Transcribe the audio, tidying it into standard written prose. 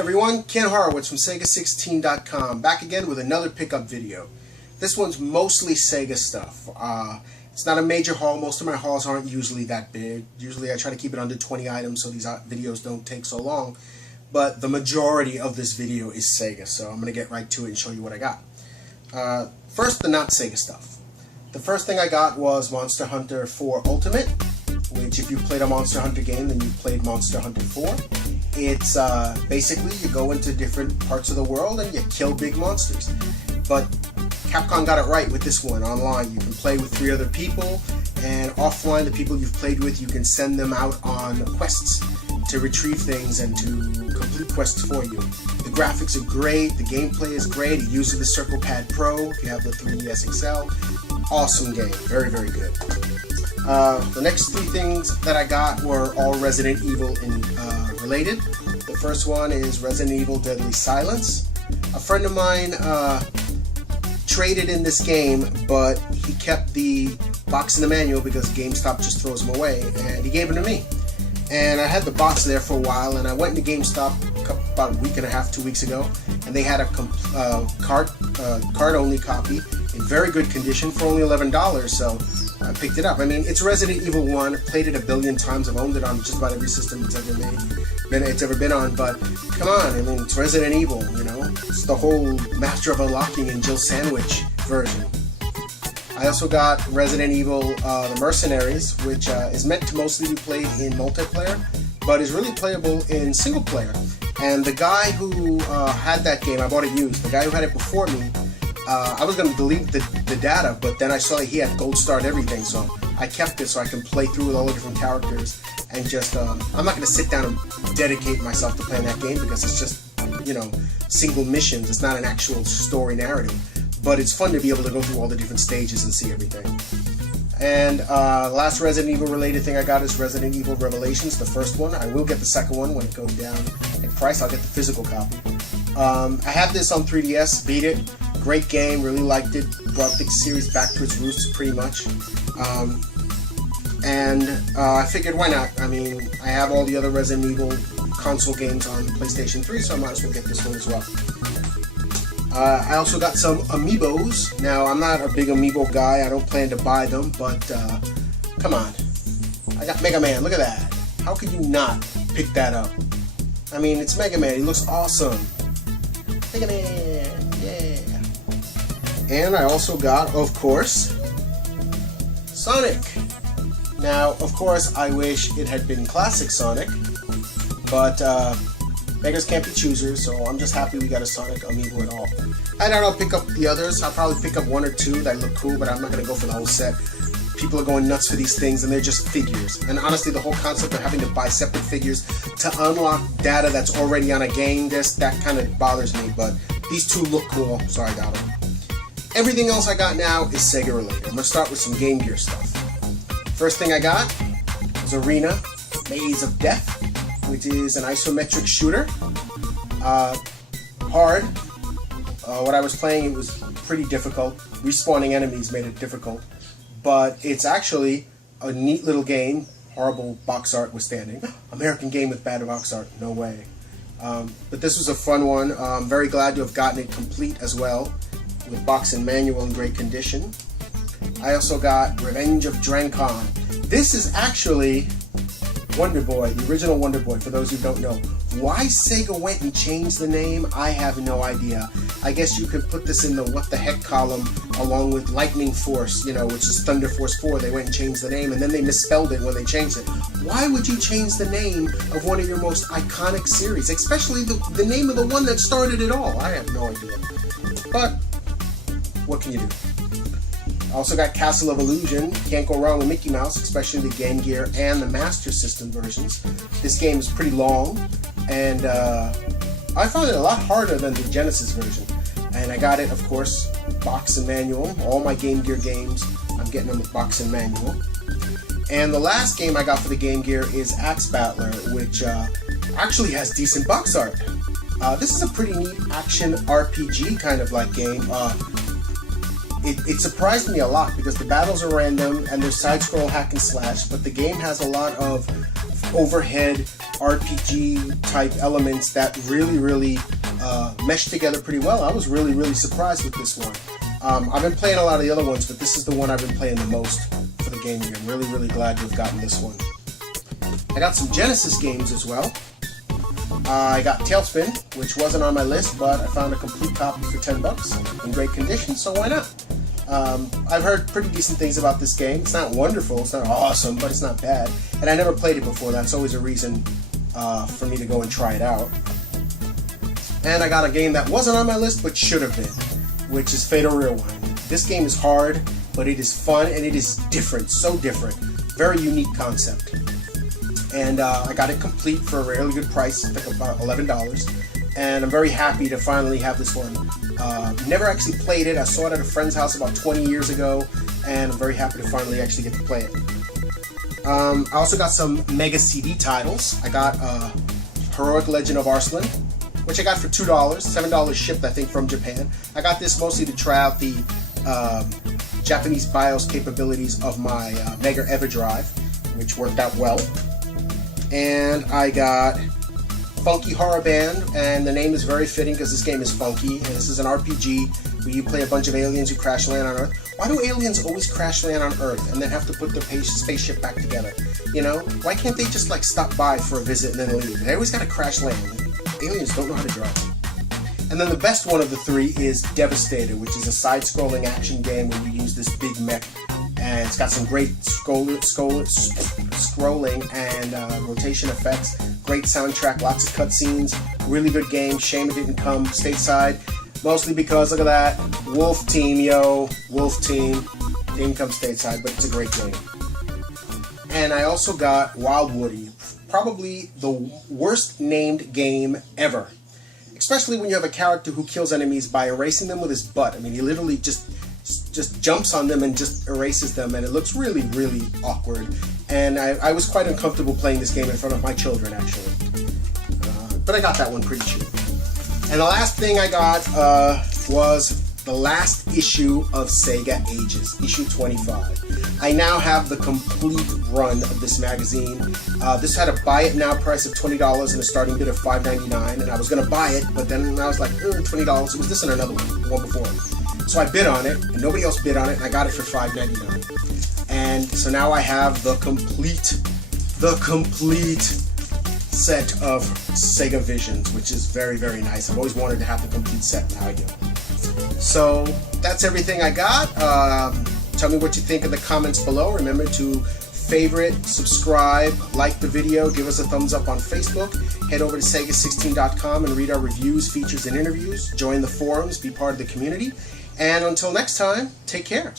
everyone, Ken Horowitz from SEGA16.com, back again with another pickup video. This one's mostly Sega stuff. It's not a major haul. Most of my hauls aren't usually that big. Usually I try to keep it under 20 items so these videos don't take so long. But the majority of this video is Sega, so I'm going to get right to it and show you what I got. First, the not Sega stuff. The first thing I got was Monster Hunter 4 Ultimate, which if you played a Monster Hunter game, then you played Monster Hunter 4. It's basically you go into different parts of the world and you kill big monsters. But Capcom got it right with this one online. You can play with 3 other people, and offline the people you've played with, you can send them out on quests to retrieve things and to complete quests for you. The graphics are great, the gameplay is great, it uses the Circle Pad Pro if you have the 3DS XL. Awesome game, very, very good. The next 3 things that I got were all Resident Evil related. The first one is Resident Evil Deadly Silence. A friend of mine traded in this game, but he kept the box and the manual because GameStop just throws them away, and he gave it to me. And I had the box there for a while, and I went into GameStop about a week and a half, 2 weeks ago, and they had a card-only copy in very good condition for only $11, so I picked it up. I mean, it's Resident Evil 1. I've played it a billion times. I've owned it on just about every system it's ever been on. But come on, I mean, it's Resident Evil, you know? It's the whole Master of Unlocking and Jill Sandwich version. I also got Resident Evil The Mercenaries, which is meant to mostly be played in multiplayer, but is really playable in single player. And the guy who had that game, I bought it used, the guy who had it before me, I was going to delete the data, but then I saw he had gold star and everything, so I kept it so I can play through with all the different characters and just, I'm not going to sit down and dedicate myself to playing that game because it's just, you know, single missions. It's not an actual story narrative, but it's fun to be able to go through all the different stages and see everything. And last Resident Evil related thing I got is Resident Evil Revelations, the first one. I will get the second one when it goes down in price. I'll get the physical copy. I have this on 3DS, beat it. Great game, really liked it, brought the series back to its roots pretty much. I figured why not? I mean, I have all the other Resident Evil console games on PlayStation 3, so I might as well get this one as well. I also got some amiibos. Now, I'm not a big amiibo guy, I don't plan to buy them, but come on. I got Mega Man, look at that. How could you not pick that up? I mean, it's Mega Man, he looks awesome. Mega Man, yeah. And I also got, of course, Sonic. Now, of course, I wish it had been classic Sonic, but beggars can't be choosers, so I'm just happy we got a Sonic amiibo at all. I don't know, pick up the others. I'll probably pick up 1 or 2 that look cool, but I'm not going to go for the whole set. People are going nuts for these things, and they're just figures. And honestly, the whole concept of having to buy separate figures to unlock data that's already on a game disc, that kind of bothers me, but these 2 look cool, so I got them. Everything else I got now is Sega related. I'm going to start with some Game Gear stuff. First thing I got was Arena Maze of Death, which is an isometric shooter. Hard. What I was playing, it was pretty difficult. Respawning enemies made it difficult. But it's actually a neat little game. Horrible box art withstanding. American game with bad box art. No way. But this was a fun one. I'm very glad to have gotten it complete as well, with box and manual in great condition. I also got Revenge of Drancon. This is actually Wonder Boy, the original Wonder Boy, for those who don't know. Why Sega went and changed the name, I have no idea. I guess you could put this in the what the heck column along with Lightning Force, you know, which is Thunder Force 4. They went and changed the name, and then they misspelled it when they changed it. Why would you change the name of one of your most iconic series, especially the name of the one that started it all? I have no idea. But what can you do? I also got Castle of Illusion. Can't go wrong with Mickey Mouse, especially the Game Gear and the Master System versions. This game is pretty long, and I found it a lot harder than the Genesis version. And I got it, of course, box and manual. All my Game Gear games, I'm getting them with box and manual. And the last game I got for the Game Gear is Axe Battler, which actually has decent box art. This is a pretty neat action RPG kind of like game. It surprised me a lot because the battles are random and they're side-scroll hack and slash, but the game has a lot of overhead RPG type elements that really mesh together pretty well. I was really surprised with this one. I've been playing a lot of the other ones, but this is the one I've been playing the most for the game here. I'm really glad to have gotten this one. I got some Genesis games as well. I got Tailspin, which wasn't on my list, but I found a complete copy for $10 in great condition, so why not? I've heard pretty decent things about this game. It's not wonderful, it's not awesome, but it's not bad. And I never played it before. That's always a reason for me to go and try it out. And I got a game that wasn't on my list, but should have been, which is Fatal Rewind. This game is hard, but it is fun, and it is different, so different. Very unique concept. And I got it complete for a really good price, I think about $11. And I'm very happy to finally have this one. Never actually played it. I saw it at a friend's house about 20 years ago, and I'm very happy to finally actually get to play it. I also got some MEGA CD titles. I got Heroic Legend of Arslan, which I got for $2, $7 shipped, I think, from Japan. I got this mostly to try out the Japanese BIOS capabilities of my Mega EverDrive, which worked out well. And I got Funky Horror Band, and the name is very fitting because this game is funky, and this is an RPG where you play a bunch of aliens who crash land on Earth. Why do aliens always crash land on Earth and then have to put their spaceship back together? You know, why can't they just like stop by for a visit and then leave? They always gotta crash land. Aliens don't know how to drive. And then the best one of the three is Devastator, which is a side-scrolling action game where you use this big mech, and it's got some great scrolling and rotation effects, great soundtrack, lots of cutscenes, really good game. Shame it didn't come stateside, mostly because, look at that, Wolf Team, yo, Wolf Team, didn't come stateside, but it's a great game. And I also got Wild Woody, probably the worst named game ever. Especially when you have a character who kills enemies by erasing them with his butt. I mean, he literally just jumps on them and just erases them, and it looks really awkward. And I was quite uncomfortable playing this game in front of my children, actually. But I got that one pretty cheap. And the last thing I got was the last issue of SEGA Ages, issue 25. I now have the complete run of this magazine. This had a buy it now price of $20 and a starting bid of $5.99, and I was going to buy it, but then I was like, $20. It was this and another one, the one before. So I bid on it, and nobody else bid on it, and I got it for $5.99. And so now I have the complete set of SEGA Visions, which is very nice. I've always wanted to have the complete set, now I do. So that's everything I got. Tell me what you think in the comments below. Remember to favorite, subscribe, like the video, give us a thumbs up on Facebook. Head over to Sega16.com and read our reviews, features, and interviews. Join the forums, be part of the community. And until next time, take care.